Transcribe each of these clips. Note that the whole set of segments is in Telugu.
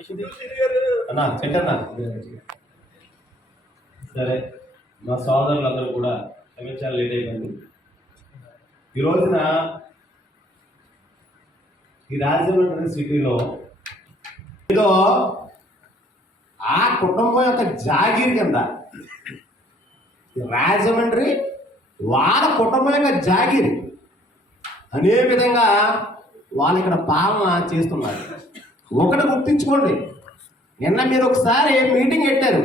అన్నా చెట్టన్నా సరే మా సోదరులందరూ కూడా క్షమించాలి లేట్ అయిపోయింది. ఈ రోజున ఈ రాజమండ్రి సిటీలో ఏదో ఆ కుటుంబం యొక్క జాగీర్ కింద రాజమండ్రి వాళ్ళ కుటుంబం యొక్క జాగిరి అనే విధంగా వాళ్ళు ఇక్కడ పాలన చేస్తున్నారు. ఒకటి గుర్తించుకోండి. నిన్న మీరు ఒకసారి మీటింగ్ పెట్టారు.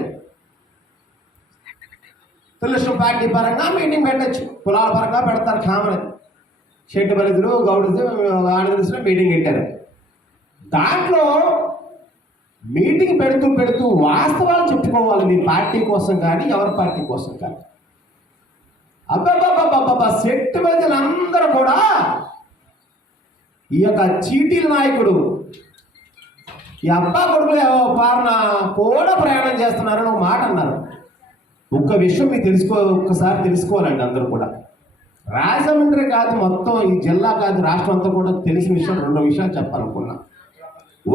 తెలుగుదేశం పార్టీ పరంగా మీటింగ్ పెట్టచ్చు. కులాల పరంగా పెడతారు కామన్. షెట్టి బలిదులు గౌడులు ఆడదలుసులు మీటింగ్ పెట్టారు. దాంట్లో మీటింగ్ పెడుతూ పెడుతూ వాస్తవాలు చెప్పుకోవాలి మీ పార్టీ కోసం కానీ ఎవరి పార్టీ కోసం కానీ. అబ్బాబ్బాబ్బాబ్బా సెట్టు ప్రజలందరూ కూడా ఈ యొక్క చీటీల నాయకుడు ఈ అబ్బా కొడుకులు పారున కూడా ప్రయాణం చేస్తున్నారని ఒక మాట అన్నారు. ఒక్క విషయం మీరు తెలుసుకో ఒక్కసారి తెలుసుకోవాలండి అందరూ కూడా. రాజమండ్రి కాదు మొత్తం ఈ జిల్లా కాదు రాష్ట్రం అంతా కూడా తెలిసిన విషయం రెండు విషయాలు చెప్పాలనుకున్నా.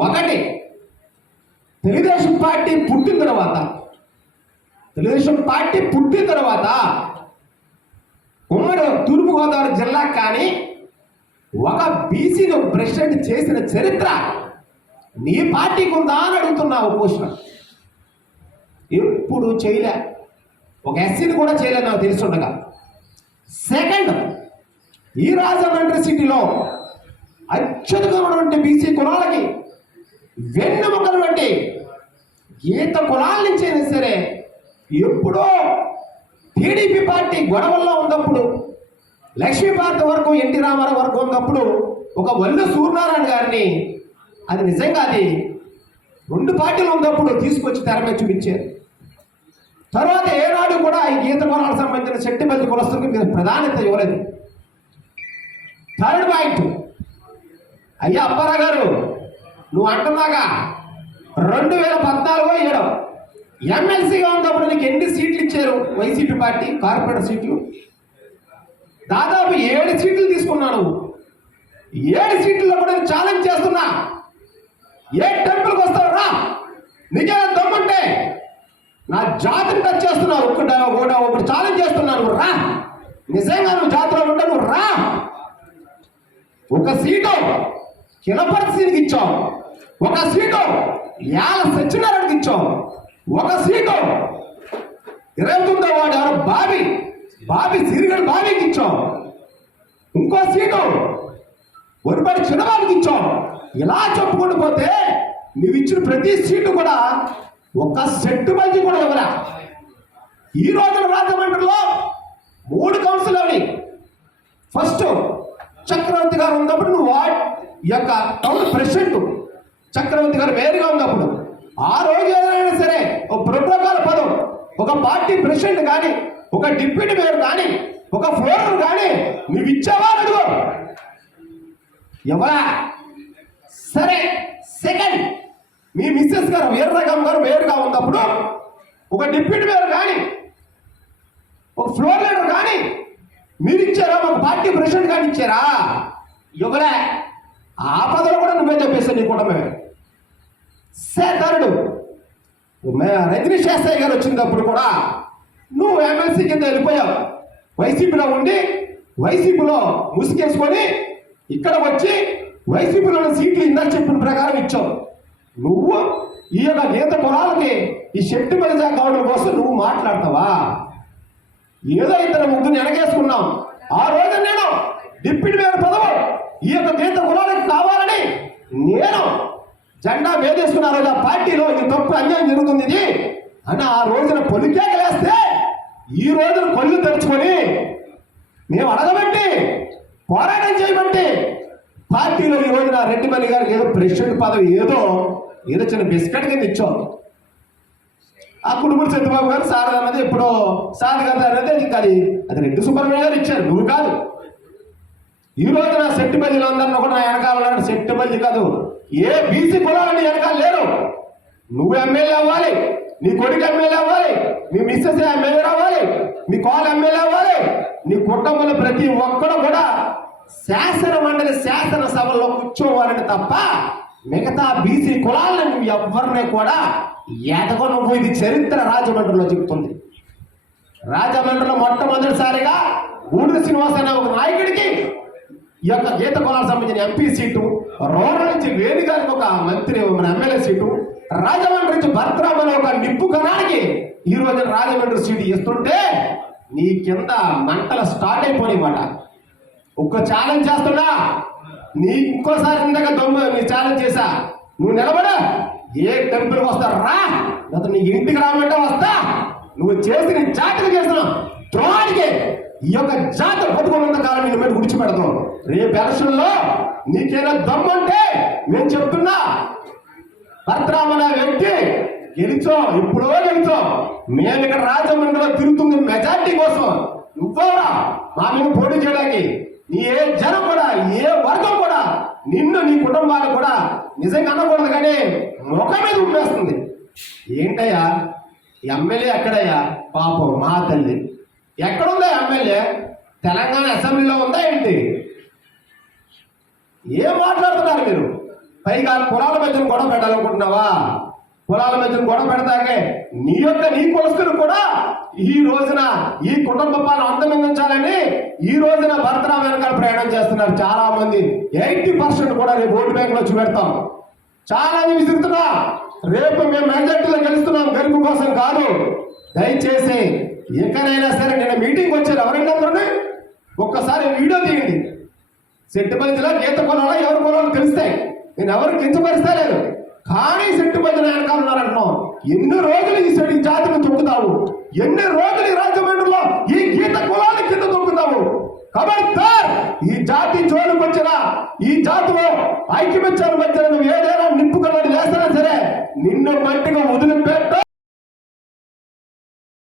ఒకటి తెలుగుదేశం పార్టీ పుట్టిన తర్వాత తెలుగుదేశం పార్టీ పుట్టిన తర్వాత ఉమ్మడి తూర్పుగోదావరి జిల్లా కానీ ఒక బీసీని ప్రెసిడెంట్ చేసిన చరిత్ర నీ పార్టీకి ఉందా అని అడుగుతున్నావు క్వశ్చన్. ఎప్పుడు చేయలే. ఒక ఎస్సీని కూడా చేయలే నాకు తెలుసుండగా సెకండ్ ఈ రాజమండ్రి సిటీలో అత్యధికమైనటువంటి బీసీ కులాలకి వెన్నెముకలు బట్టి ఈత కులాల నుంచి అయినా సరే ఎప్పుడో టీడీపీ పార్టీ గొడవల్లో ఉన్నప్పుడు లక్ష్మీపార్త వరకు ఎన్టీ రామారావు వరకు ఉన్నప్పుడు ఒక వల్లు సూర్యనారాయణ గారిని అది నిజంగా అది రెండు పార్టీలు ఉన్నప్పుడు తీసుకొచ్చి తెర మీద చూపించారు. తర్వాత ఏనాడు కూడా ఈ గీత కొనాలకు సంబంధించిన శక్తి మంది కులస్తులకి మీరు ప్రాధాన్యత ఇవ్వలేదు. థర్డ్ పాయింట్ అయ్యా అప్పారా గారు నువ్వు అంటున్నాగా రెండు వేల పద్నాలుగో ఏడో ఎమ్మెల్సీగా ఉన్నప్పుడు నీకు ఎన్ని సీట్లు ఇచ్చారు వైసీపీ పార్టీ కార్పొరేట్ సీట్లు? దాదాపు ఏడు సీట్లు తీసుకున్నాను. ఏడు సీట్లలో కూడా నేను ఛాలెంజ్ చేస్తున్నా. ఏ టెంపుల్కి వస్తావు? రా. నీకేమైనా దమ్ముంటే నా జాతిని టచ్ చేస్తున్నావు. ఒకటి ఒకటి ఒకటి ఛాలెంజ్ చేస్తున్నాను నువ్వు రా. నిజంగా నువ్వు జాతిలో ఉంటే నువ్వు రా. ఒక సీటు కినపరిస్థితికి ఇచ్చావు. ఒక సీటు యాల సత్యనారాయణకి ఇచ్చావు. ఒక సీటు ఇరవై తొమ్మిదో వాడు ఎవరు బాబీ బాబి సిరిగడు బాబీకి ఇచ్చాం ఇంకో సీటు ఒరిపడి చిన్నబాబుకి ఇచ్చాం ఇలా చెప్పుకుంటూ పోతే నువ్వు ఇచ్చిన ప్రతి సీటు కూడా ఒక సెట్టు మంది కూడా ఇవ్వరా? ఈ రోజున రాజమండ్రిలో మూడు కౌన్సిలర్ని ఫస్ట్ చక్రవర్తి గారు ఉన్నప్పుడు నువ్వు వార్డ్ యొక్క టౌన్ ప్రెసిడెంట్. చక్రవర్తి గారు వేరుగా ఉన్నప్పుడు ఆ రోజు ఏదైనా సరే ఒక ప్రోటోకాల్ పదం ఒక పార్టీ ప్రెసిడెంట్ కానీ ఒక డిప్యూటీ మేయర్ కానీ ఒక ఫ్లోర్ కానీ నువ్వు ఇచ్చావా అడుగు ఎవరా? సరే సెకండ్ మీ మిస్సెస్ గారు వీర్రగం గారు వేరుగా ఉన్నప్పుడు ఒక డిప్యూటీ మేయర్ కానీ ఒక ఫ్లోర్ లీడర్ కానీ మీరు ఇచ్చారా? ఒక పార్టీ ప్రెసిడెంట్ కానీ ఇచ్చారా? ఇవ్వలే. ఆపదలు కూడా నువ్వే చెప్పేస్తా నీ కుటుంబమే సేతరుడు రజనీ శాస్త్రి గారు వచ్చినప్పుడు కూడా నువ్వు ఎమ్మెల్సీ కింద వెళ్ళిపోయావు. వైసీపీలో ఉండి వైసీపీలో ముసుగేసుకొని ఇక్కడ వచ్చి వైసీపీలో సీట్లు ఇందాక చెప్పిన ప్రకారం ఇచ్చావు. నువ్వు ఈ యొక్క గీత పొలాలకి ఈ శక్తి మనిషి కావడం కోసం నువ్వు మాట్లాడతావా? ఏదో ఇద్దరు ముగ్గురు వెనకేసుకున్నాం ఆ రోజు నేను డిప్యూటీ మేయర్ పదవు ఈ యొక్క గీత కులాలకు కావాలని నేను జెండా వేదేసుకున్న రోజు ఆ పార్టీలో ఇది తప్పు అన్యాయం జరుగుతుంది ఇది అని ఆ రోజున పొలికేకలేస్తే ఈ రోజున కళ్ళు తెరుచుకొని మేము అడగబట్టి పోరాటం చేయబట్టి పార్టీలో ఈ రోజున రెడ్డిమల్లి గారికి ఏదో ప్రెసిడెంట్ పదవి ఏదో ఏదో చిన్న బిస్కెట్ కింద ఇచ్చాం. ఆ కుటుంబం చంద్రబాబు గారు సారథ అన్నది ఎప్పుడో సారథ గారు అనేది అది అది అది రెడ్డి సుబ్రహ్మణ్య గారు ఇచ్చారు నువ్వు కాదు. ఈ రోజు నా సెట్టుబల్లిలో అందరిని కూడా నా వెనకాల సెట్టుబల్లి కాదు. ఏ బీసీ కులాలని వెనకాల లేరు. నువ్వు ఎమ్మెల్యే అవ్వాలి నీ కొడుకు ఎమ్మెల్యే అవ్వాలి మీ మిస్సెస్ ఎమ్మెల్యే అవ్వాలి మీ కాల్ ఎమ్మెల్యే అవ్వాలి నీ కుటుంబంలో ప్రతి ఒక్కరు కూడా శాసన మండలి శాసన సభలో కూర్చోవాలని తప్ప మిగతా బీసీ కులాలను నువ్వు ఎవరిని కూడా ఎదగో ఇది చరిత్ర రాజమండ్రిలో చెబుతుంది. రాజమండ్రిలో మొట్టమొదటిసారిగా ఊడి శ్రీనివాస్ అనే ఒక నాయకుడికి ఈ యొక్క గీత కులాలకు సంబంధించిన ఎంపీ సీటు రోడ్ల నుంచి వేణుగారికి ఒక మంత్రి మన ఎమ్మెల్యే సీటు రాజమండ్రి నుంచి భద్రాం ఒక నిప్పు కణానికి ఈ రోజు రాజమండ్రి సీటు ఇస్తుంటే నీ కింద మంటలు స్టార్ట్ అయిపోయినమాట ఒక్క ఛాలెంజ్ చేస్తున్నా. నీ ఇంకోసారి ఇందాక దొమ్మ నీ ఛాలెంజ్ చేశా. నువ్వు నిలబడు. ఏ టెంపుల్కి వస్తా రా. లేదా నీ ఇంటికి రామంటే వస్తా. నువ్వు చేసి నీ జాతర చేస్తున్నావు. ద్రోహానికి ఈ యొక్క జాతర బతుకున్నంత కాలం నేను మీద విడిచిపెడతాం. రేపు ఎలక్షన్లో నీకేదో దమ్ముంటే నేను చెప్తున్నా. భర్తరామన వ్యక్తి గెలిచో ఇప్పుడో గెలిచో. మేము ఇక్కడ రాజమండ్రిలో తిరుగుతుంది మెజార్టీ కోసం. నువ్వోరా మా మీద పోటీ చేయడానికి. ఏ జనం కూడా ఏ వర్గం కూడా నిన్ను నీ కుటుంబాలు కూడా నిజంగా అనకూడదు కానీ ముఖం మీద ఉమ్మేస్తుంది. ఏంటయ్యా? ఎమ్మెల్యే ఎక్కడయ్యా? పాపం మా తల్లి. ఎక్కడుందా ఎమ్మెల్యే? తెలంగాణ అసెంబ్లీలో ఉందా ఏంటి? ఏం మాట్లాడుతున్నారు మీరు? పైగా కులాల మధ్యన గొడవ పెట్టాలనుకుంటున్నావా? కులాల మధ్యన గొడవ పెడతాకే నీ యొక్క నీ కులస్తులు కూడా ఈ రోజున ఈ కుటుంబ పాలన అంతమందించాలని ఈ రోజున భర్తరామ వెనకాల ప్రయాణం చేస్తున్నారు. చాలా మంది ఎయిటీ పర్సెంట్ కూడా రేపు ఓటు బ్యాంక్ చూపెడతాం చాలా మంది విసురుతున్నా రేపు మేము మెజార్టీలో గెలుస్తున్నాం గెలుపు కోసం కాదు. దయచేసి ఎక్కడైనా సరే నేను మీటింగ్ వచ్చారు ఎవరైనా అందరూ ఒక్కసారి వీడియో తీయండి. సెట్టుబందిలో గీత పొలాలో ఎవరి పొలాలు తెలుస్తాయి. నేను ఎవరు కించపరిస్తా లేదు కానీ సెట్టుబంది వెనకాల ఉన్నారంటున్నాం ఎన్ని రోజులు ఈ సెట్ ఈ జాతిని తొక్కుతావు ఎన్ని రోజులు ఈ రాజమండ్రిలో ఈ